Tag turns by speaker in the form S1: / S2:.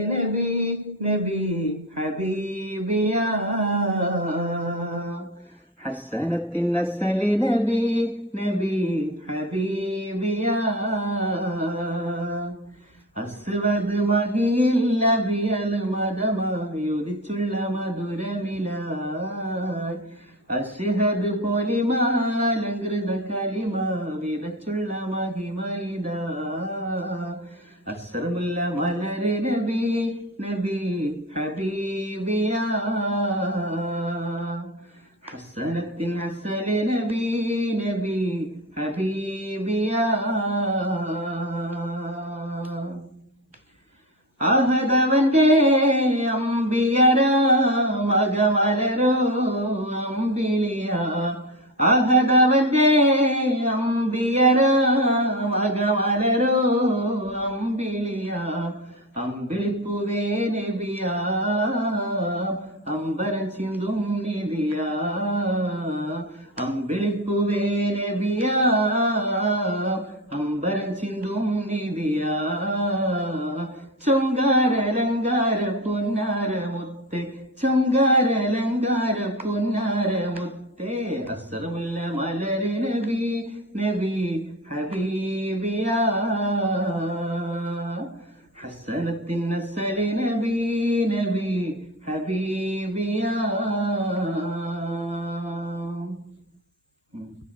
S1: നബി നബി ഹബീബിയ. ഹസനത്തിൻ അസലി നബി നബി ഹബീബിയ. അസ്വദ് മഹിയിൽ നബിയൽ മതമായി മധുരമില അസ്ഹദ് പോലിമാലങ്കൃത കലിമ വിതച്ചുള്ള മഹിമൈദ അസ്രമുല്ല മലര് നബി നബി ഹബീബിയ. ഹസനത്തിൻ അസൽ നബി നബി ഹബീബിയ. അഹദവന്റെ അമ്പിയര മകമലരോ അമ്പിളിയ. അഹദവന്റെ അമ്പിയര മകമലരോ അമ്പിളിയ അമ്പിളിപ്പുവേ നബിയ അമ്പരം ചിന്തും നിധിയ അമ്പിളിപ്പുവേ നബിയ അമ്പരം ചിന്തും നിധിയ. ചൊങ്കാരലങ്കാര പൊന്നാര മുത്തെ ചൊങ്കാരലങ്കാര പൊന്നാര മുത്തേ. അസറുമുല്ല മലര് നബി നബി ഹബീബിയ. സദത്തിൻ നബി നബി ഹബീബിയാ